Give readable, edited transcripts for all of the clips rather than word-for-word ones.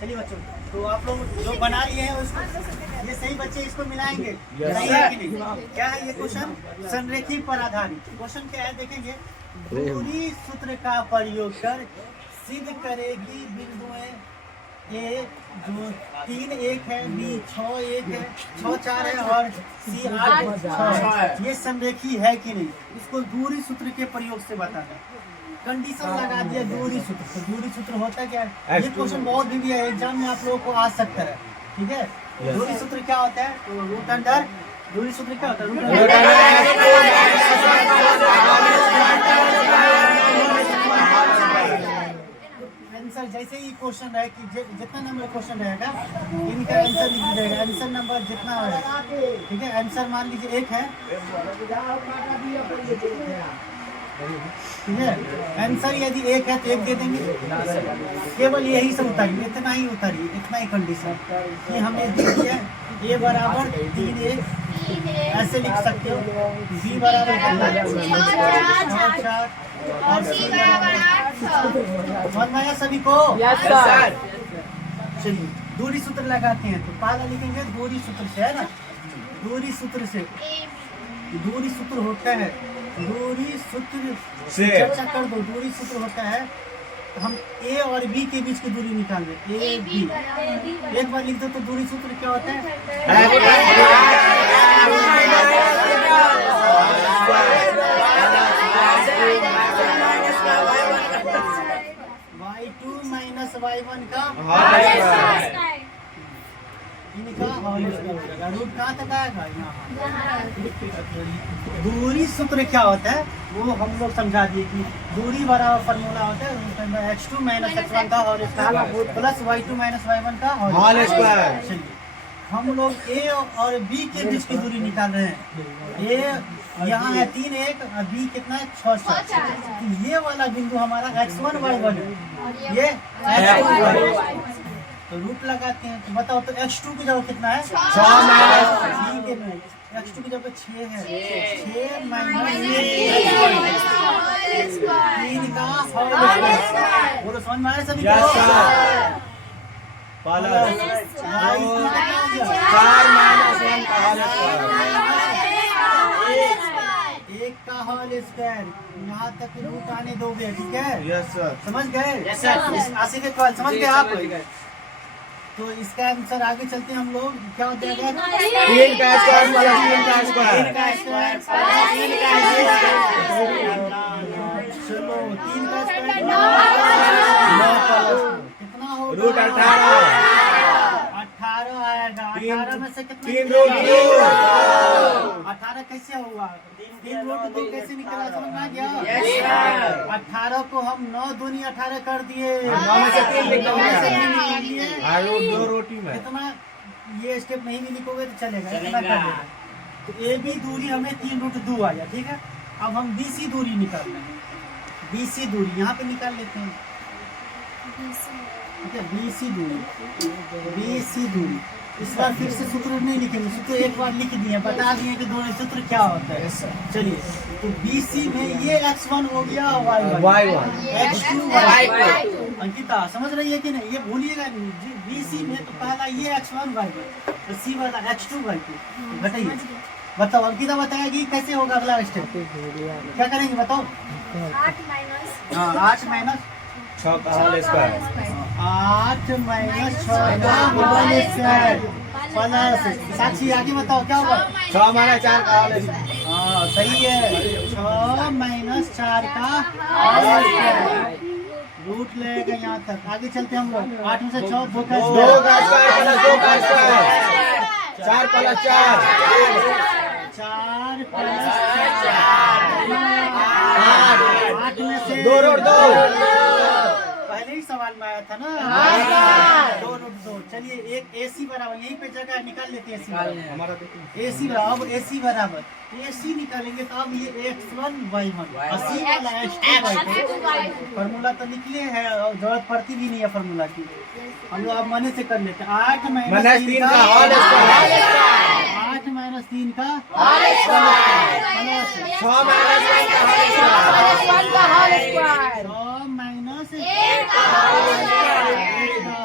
चलिए बच्चों, तो आप लोग जो बना लिए हैं उसको, ये सही बच्चे इसको मिलाएंगे, सही है कि नहीं? क्या है ये क्वेश्चन? संरेखी पर आधारित क्वेश्चन क्या है देखेंगे। दूरी सूत्र का प्रयोग कर सिद्ध करेगी बिंदुएं ए जो 3 1 है, बी 6 1 है, 6 4 है और सी 8 6 है, ये संरेखी है कि नहीं, इसको दूरी सूत्र के प्रयोग से बताना। कंडीशन लगा दिया दूरी सूत्र, तो दूरी सूत्र होता है क्या? ये क्वेश्चन बहुत भी है, एग्जाम में आप लोगों को आ सकता है, ठीक है। दूरी सूत्र क्या होता है? तो रूट अंडर, दूरी सूत्र क्या होता है? आंसर जैसे ही क्वेश्चन है कि जितना नंबर क्वेश्चन रहेगा इनका आंसर लिख जाएगा, आंसर नंबर जितना है, ठीक है। आंसर मान लीजिए 1 है, ठीक है। आंसर यदि 1 है तो 1 दे देंगे, केवल यही सब उतारिए, इतना ही उतारिए, इतना ही कंडीशन कि हमें दे दिया ए बराबर 3 1, ऐसे लिख सकते हो, बी बराबर 6 4 और सी बराबर 8 6। समझ में आया सभी को? Yes sir. चलिए दूरी सूत्र लगाते हैं, तो पहला लिखेंगे दूरी सूत्र से, है ना। दूरी सूत्र से, दूरी सूत्र होता है, दूरी सूत्र से चर्चा कर दो। दूरी सूत्र होता है, हम ए और बी के बीच की दूरी निकाल रहे, ए बी। एक बार लिख दो तो दूरी सूत्र क्या होता है? y2 माइनस y1 का इनका होल स्क्वायर। रूट कहाँ तक आएगा? यहाँ। दूरी सूत्र क्या होता है वो हम लोग समझा दिए कि दूरी बराबर फॉर्मूला होता है x2 माइनस x1 का whole square plus y2 minus y1 का होल स्क्वायर। चलिए हम लोग ए और बी के बीच की दूरी निकाल रहे हैं। ए यहाँ है 3 1 और बी कितना है 6 4। तो ये वाला बिंदु हमारा x1 y1 है, ये x2 y2। तो रूट लगाते हैं, तो बताओ तो x2 की जगह कितना है? 6 माइनस x2 की जगह 6 है, 6 माइनस 3 का होल स्क्वायर। बोलो समझ में आया सभी को? प्लस 4 माइनस 1 का होल स्क्वायर, 1 का होल स्क्वायर। यहाँ तक रूट आने दोगे, ठीक है? Yes sir. समझ गए? Yes sir. आसिफ के कॉल समझ गए आप? तो इसका आंसर आगे चलते हैं हम लोग, क्या होता है? 3 का स्क्वायर प्लस 3 का स्क्वायर, 3 का स्क्वायर प्लस 3 का स्क्वायर। चलो 3 का स्क्वायर 9 कितना होगा? रूट 18 आएगा। 18 में से कितना? 3 रूट 2। 18 कैसे हुआ? 3 रूट 2 कैसे निकला? समझ में आ गया? 18 को हम 9 दूनी 18 कर दिए, 9 में से 3 निकाल दिए। रूट 2 रोटी में कितना? ये स्टेप नहीं भी लिखोगे तो चलेगा, इतना कर देगा। तो ए बी दूरी हमें 3 रूट 2 आ गया, ठीक है। अब हम बी सी दूरी निकाल रहे हैं, बी सी दूरी यहाँ पे निकाल लेते हैं, ठीक है। बी सी दूरी, बी सी दूरी। इस बार फिर से सूत्र नहीं लिखेंगे, सूत्र एक बार लिख दिए, बता दिए कि दोनों सूत्र क्या होता है। चलिए तो BC में ये x1 हो गया, y1 x2 y2। अंकिता समझ रही है कि नहीं? ये भूलिएगा नहीं, BC में तो पहला ये x1 y1 और सी वाला x2 y2। बताइए, बताओ अंकिता बताएगी कैसे होगा अगला स्टेप, क्या करेंगे बताओ? 8 माइनस 6 का होल स्क्वायर, 8 माइनस 6 का होल स्क्वायर प्लस, साक्षी आगे बताओ क्या होगा? 6 माइनस 4 का होल स्क्वायर। हाँ सही है, 6 माइनस 4 का होल स्क्वायर। रूट लेगा यहाँ तक, आगे चलते हम लोग। 8 में से 6 2 का स्क्वायर प्लस 2 का स्क्वायर, 4 प्लस 4 4 प्लस 4 8 में से 2 रूट 2 पहले ही सवाल में आया था ना, 2 रूट 2। चलिए एक AC बराबर, यहीं पे जगह निकाल लेते हैं, AC बराबर, AC बराबर AC निकालेंगे तो अब ये x1 y1 80 वाला x2 y2 फॉर्मूला तो निकले हैं और जरूरत पड़ती भी नहीं है फॉर्मूला की, हम लोग अब मने से कर लेते हैं। 8 माइनस 3 का होल स्क्वायर, 8 माइनस 3 का होल स्क्वायर, 6 माइनस 1 का होल स्क्वायर, 6 माइनस 1 का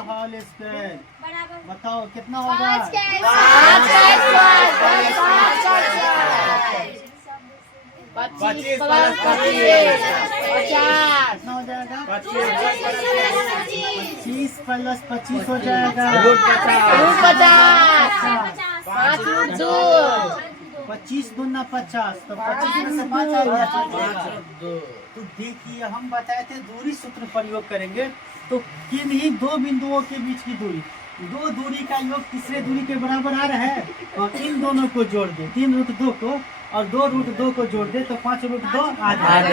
होल स्क्वायर। बताओ कितना होगा? 25 कितना हो जाएगा? 25 प्लस 25 हो जाएगा रूट 25 दूना 50, तो 25 में से 5 आ गया। तो देखिए हम बताए थे दूरी सूत्र प्रयोग करेंगे तो किन्हीं दो बिंदुओं के बीच की दूरी, दो दूरी का योग तीसरे दूरी के बराबर आ रहा है, और इन दोनों को जोड़ दे, 3√2 को और 2√2 को जोड़ दे तो 5√2 आ जाएगा।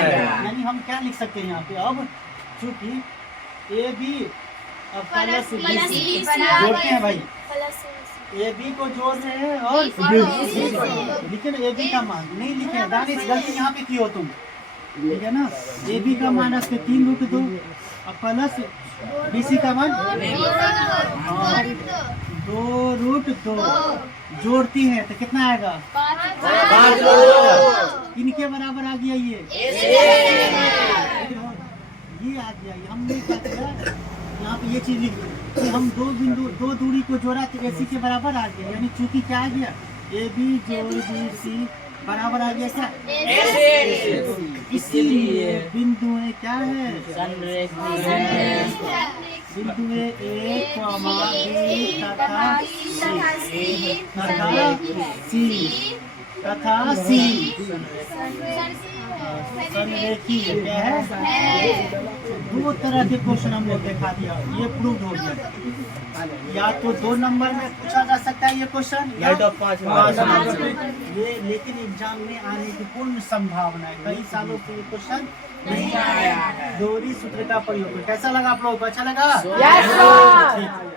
यानी हम क्या लिख सकते हैं यहाँ पे, अब चूंकि ए बी प्लस BC जोड़ते हैं भाई, ए बी को जोड़ रहे हैं और लेकिन ए बी का मान नहीं लिखे, दानिश गलती यहाँ पे की हो तुम, ठीक है ना? ए बी का मान आपके 3√2 और प्लस BC का मान 2√2 जोड़ती है तो कितना आएगा? 5। इनके बराबर आ गया ये आ गया। हमने क्या किया यहाँ पे ये चीज लिखी कि हम दो दूरी को जोड़ा तो AC के बराबर आ गया, यानी चूंकि क्या आ गया, AB जोड़ BC बराबर आ गया क्या? इसीलिए बिंदु क्या है? बिंदु A, B तथा C संरेखीय क्या है? दो तरह के क्वेश्चन हमने देखा दिया, ये प्रूव हो गया। या तो 2 नंबर में पूछा जा सकता है ये क्वेश्चन, या तो 5 नंबर में। ये लेकिन एग्जाम में आने की पूर्ण संभावना है, कई सालों से ये क्वेश्चन नहीं आया है। दूरी सूत्र का प्रयोग कैसा लगा आप लोगों को? अच्छा लगा? ठीक।